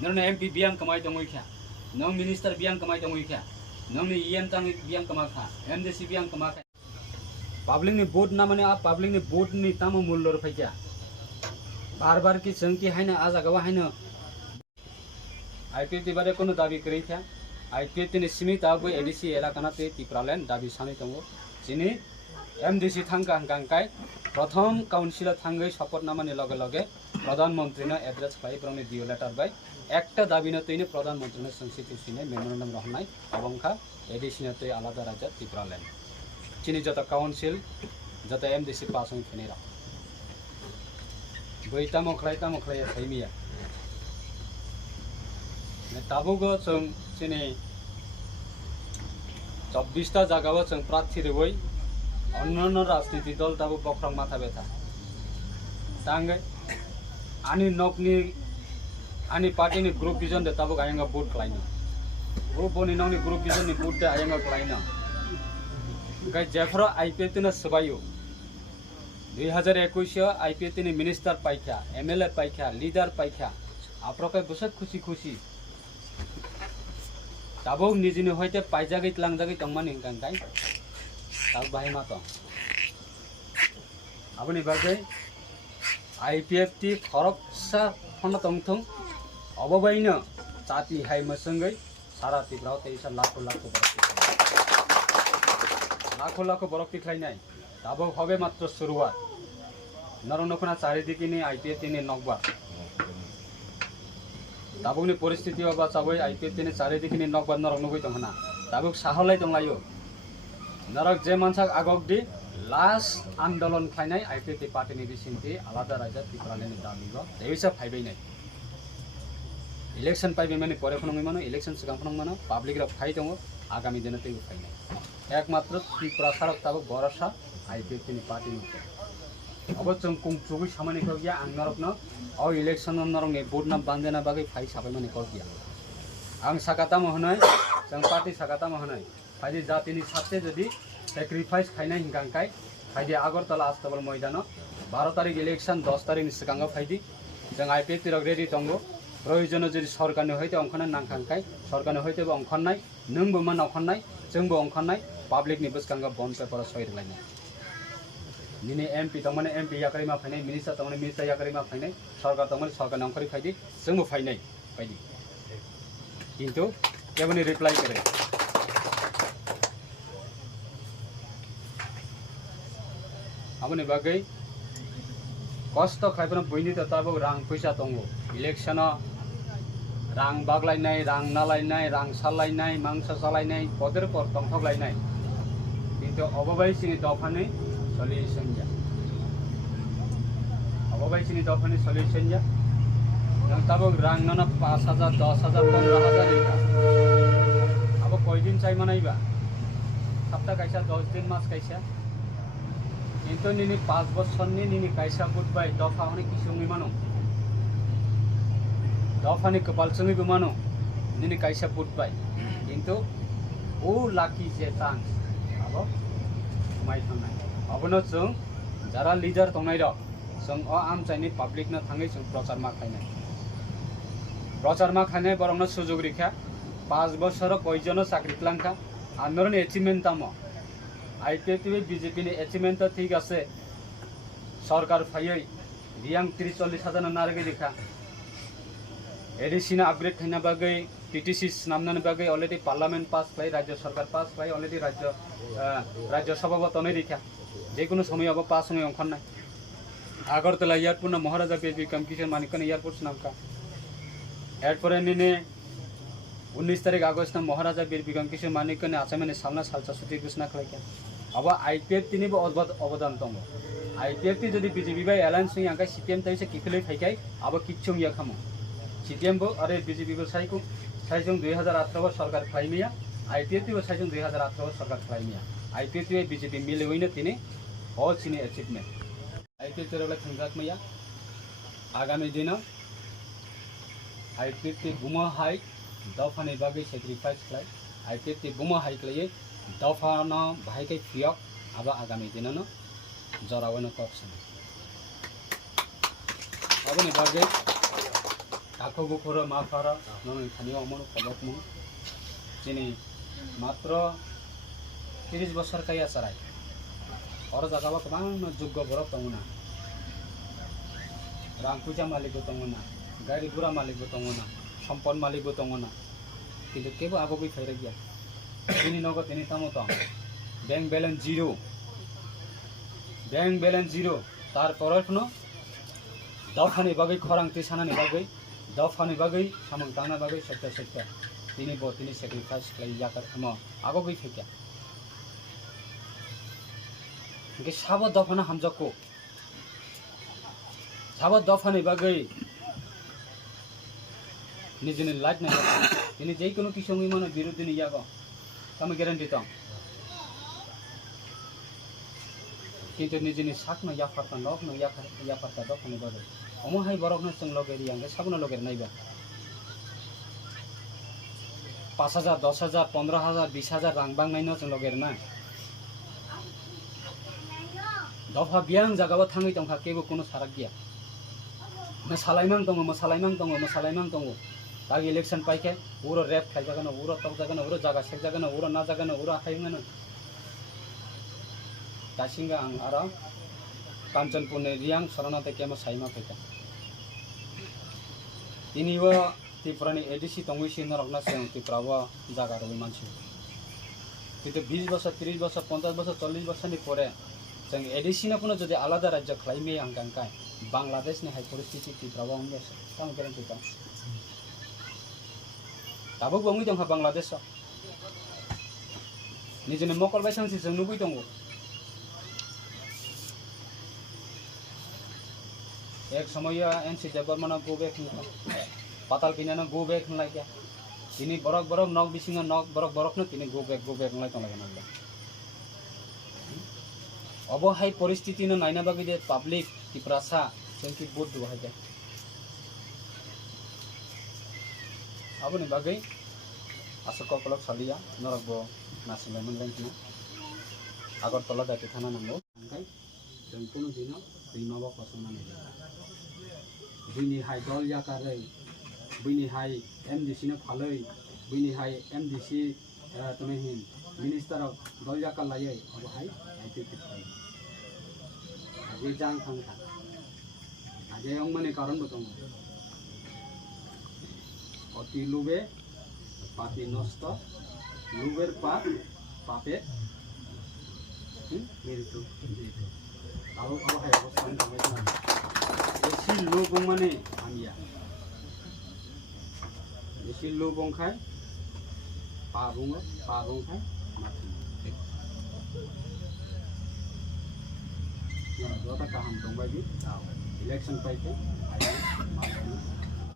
नोंनो एमपी बियां कमाई दंगै क्या नों मिनिस्टार बियां कमाई दंगै क्या नोंनि ईएम तांग बियां कमाखा एमडीसी बियां कमाखा पब्लिक नि वोट ना माने आप पब्लिक नि वोट नि तामो मूल्य रुपए क्या बार की संख्या है ना आज आगवा है ना आईपीएफटी बारे कोनो दाबी करी क्या आईपीएफटी नि सीमित आबो एडीसी एलाकाना ते तिप्रालेन दाबी सानै दंगो जिनि एमडीसी थांगा हांगांकाय प्रथम काउन्सिल थांगै शपथ नामानि लगे लगे प्रधानमंत्री एड्रेस खाई ब्रंनि दियो लेटार बाय একটা দাবি না তৈনে প্রধানমন্ত্রী সংসিটিউশনে মেমোরেন্ডাম রহনাই অবংখা এডিশনে তৈ আলাদা রাজ্য ত্রিপুরালেন চিনি যত কাউন্সিল যত এমডিসি পাসং ফেনেরা বইতা মখলাই থাইমিয়া তাবুগো जों চিনি 24টা জায়গাও जों প্রার্থী রই অন্যান্য রাজনীতি দল তাবু বক্রং মাথা ব্যথা তাঙ্গে আনি নকনি आनी पार्टी नि ग्रुप विजन दे तब आयंगा वोट खलाइनो ग्रुप बनि नंनि ग्रुप विजन नि वोट दे आयंगा खलाइनो गाय जेफरो आईपीएफटी न सबायो 2021 आईपीएफटी नि मिनिस्टर पाइखा एमएलए पाइखा लीडर पाइखा आप्रके बसत खुशी खुशी तब निजिनि होइते पाइजागै लांजागै तंमानि गांगाय तब बाय मातो आबनि बागै आईपीएफटी खरकसा फन तंथं अबबायनो जाति हाय मसंगै सारा त्रिपुराव तेइसा लाखो बरफ तिख्लायनाय दाबो हबे मात्र शुरुआत नरनखना चारिदिकिनि आईपीएफटी नगबा दाबुनि परिस्थिति अबा चाबै आईपीएफटी चारिदिकिनि नगबा नरक नगै दंहना दाबुक साहलाय दंलायो नरक जे मानसाक आगकदि लास्ट आंदोलन खायनाय आईपीएफटी पार्टीनि बिसिंति आलादा राज्य त्रिपुरानि दाबिबो देइसा फायबायनाय इलेक्शन पाइबे माने परे फनंगै मानो इलेक्शन सिगां फनंग पब्लिक रा फाइ दङ आगामी दिन तैबो फाइनाय एकमात्र त्रिपुरा सारक ताबो भरोसा आईपीएफटी नि पार्टी नि अब जों कुंथुगै सामानि को गया आं नरकनो औ इलेक्शन नरक नि वोट नाम बान्देना बागै फाइ साबै माने को गया आं साकाता महनै जों पार्टी साकाता महनै फाइदि जातिनि साथे जदि सैक्रिफाइस खाइनाय हिंगांकाय फाइदि आगरतला आस्तबल मैदानो 12 तारिख इलेक्शन 10 तारिख नि सिगाङाव फाइदि जों आईपीएफटी रग रेडी दङ प्रयोजन जुदि सरकारनि हयते अंखनाय नांखांखाय सरकारनि हयतेबो अंखनाय नोंबो मान अंखनाय जोंबो अंखनाय पब्लिक नि बसकांगा बन पेपर सयरलायनाय निने एमपी तमने एमपी याकरिमा फाइनाय मिनिस्टार तमने मिनिस्टार याकरिमा फाइनाय सरकार तमने सरकार अंखरि फाइदि जोंबो फाइनाय बायदि किन्तु केबनि रिप्लाय करे आबनि बागै कष्ट खाइबन बयनि तताबो रां पैसा दंगो इलेक्शन रां बागलायनाय रां नालायनाय रां सालायनाय मांस सालायनाय पदेर पर तंथगलायनाय किन्तु अबबायसिनि दफानि सलिउशन जा अबबायसिनि दफानि सलिउशन जा नों ताबो रां नाना 5000 10000 15000 लेखा अब कय दिन चाइ मानायबा सप्ताह कैसा 10 दिन मास कैसा किन्तु निनि 5 बछरनि निनि कायसा बुटबाय दफा अनेक किसुङै मानो दफानि कपाल चङैबो मानो निनि कायसा बुटबाय किन्तु ओ लाकी जे चान्स अब माइ थांनाय अबनो जों जारा लिडार दंनाय र जों आम चाइनि पब्लिक न थाङै जों प्रचार मा खायनाय बरंनो सुजुग रिखा 5 बछर कयजन चाकरि लांखा आन्दोलन एचिभमेन्ट ताम आईपीएफटी बीजेपी ने एचिभमेंट तो ठीक आसे सरकार फाइयै रियां 30-40,000 नारगे देखा एडीसी ना अपग्रेड खाइना बागै पीटीसी नामनानै बागै अलरेडी पार्लियामेंट पास खाइ राज्य सरकार पास खाइ अलरेडी राज्य सभा तनै देखा जेकुनो समय अब पास समय अंखनाय आगरतला एयरपोर्ट ना महाराजा बेबी कम्पिटिशन मानिकन एयरपोर्ट नामका एयरपोर्ट ने 19 तारिख आगस्ट ना महाराजा बेबी कम्पिटिशन मानिकन आसामनि सालना सालसा सुति घोषणा खालायका अब आईपीएफटी नि अवदान दङ आईपीएफटी जदि बीजेपी बाय एलायंस नि आंगा सीपीएम ताइसे किखलै फाइकाय अब किच्छुं या खामो सीपीएम बो अरे बीजेपी बो साइजों 2018 सरकार खालायमिया आईपीएफटी बो साइजों 2018 सरकार खालायमिया आईपीएफटी बीजेपी मिलैनो तिनि हल सिनि अचिभमेंट आईपीएफटी रला थंजाकमैया आगामी दिन आईपीएफटी बुमा हाई दफानि बागै सेक्रिफाइस खालाय आईपीएफटी बुमा हाई खालाय दफा न भाइकै फियक अब आगामी दिन न जरावन कप्सन अब नि बागै आखो गुखुर मा फारा नों खानी अमन खबक मु जिनी मात्र 30 बছর काया सराय और जगह गोबां जुग्ग बरफ दंना रां पूजा मालिकबो दंना गारि गुरा मालिकबो दंना सम्पद मालिकबो दंना किन्तु केबो आबोबै फैरा गया दिनै नगद दिनै तामो दं बैंक बैलेंस जीरो तार परफनो दफानि बागै खरां तिसानानि बागै दफानि बागै सामं तांना बागै सत्य दिनै बो दिनै सेक्रिफाइस खालाय याकार हम आबोबै फैया के साबो दफाना हामजको साबो दफानि बागै निजनि लाइट नै दिनै जे कोनो किसंगै माने बिरुद्ध नि यागो तम ग्यारेन्टी दं किन्तु निजनि साक न याफारता नक न याफारता दफानि बागै अमहाय बरकनो जों लगेरि आंगे साबनो लगेर नायबा 5000 10000 15000 20000 रां बांनायनो जों लगेर ना दफा बियां जागाबो थाङै दंखा केबो कोनो साराक गैया मोसालायनां दङ दाग इलेक्शन पाइके उरो रेप खाइजागोन उरो तकजागोन उरो जागा सेकजागोन उरो ना जागोन उरो आखायगोन दासिंगा आं आरो कांचनपुरनि रियां सरनाते केमा साइमा फैका दिनैबो त्रिपुरानि एडिसि दंगैसि नरकना सिगां त्रिपुराबो जागा रबो मानसि किन्तु 20 बছর 30 बছर 50 बছर 40 बছरनि परे जों एडिसिनाखौनो जुदि आलादा राज्य खालामै आं गांखाय बांलादेशनि हाय परिस्थिति त्रिपुराबो आंनि ताम ग्यारेन्टी दं दाबो बङै दंहा बांलादेश निजनि मकल बायसांसि जों नुबै दङ एक समय एनसी देबरमाना गो बेक पाताल किनानो गो बेक होनलाय गया दिनै बरक नक बिसिङा नक बरकनो दिनै गो बेक होनलाय दंलायगोन आंलाय अबहाय परिस्थिति न नायना बागै दे पब्लिक त्रिपुरासा जोंखि बहुत दुहाय दे आबोनि बागै आसक कलक सालिया नरकबो नासिबाय मोनलायना आगरतला दायथ थाना नांगौ ओंखाय जों कोनो दिनाव दैमाबा फसंनानै बैनि हाय दल याकारै बैनि हाय एमडीसी नो फालै बैनि हाय एमडीसी तमेहिन मिनिस्टार दल याका लायै अबहाय आइपीपी आजे जां थांखा आजे अंगमाने कारण दङ अति लुबे पापी नष्ट लुबेर पाप पापे मृत्यु आरो अबहाय अवस्था थांबाय दङ एसे लुबं माने आंनिया एसे लुबंखाय पाबुंखाय माथि जता गाहाम दंबायदि इलेक्शन पाइके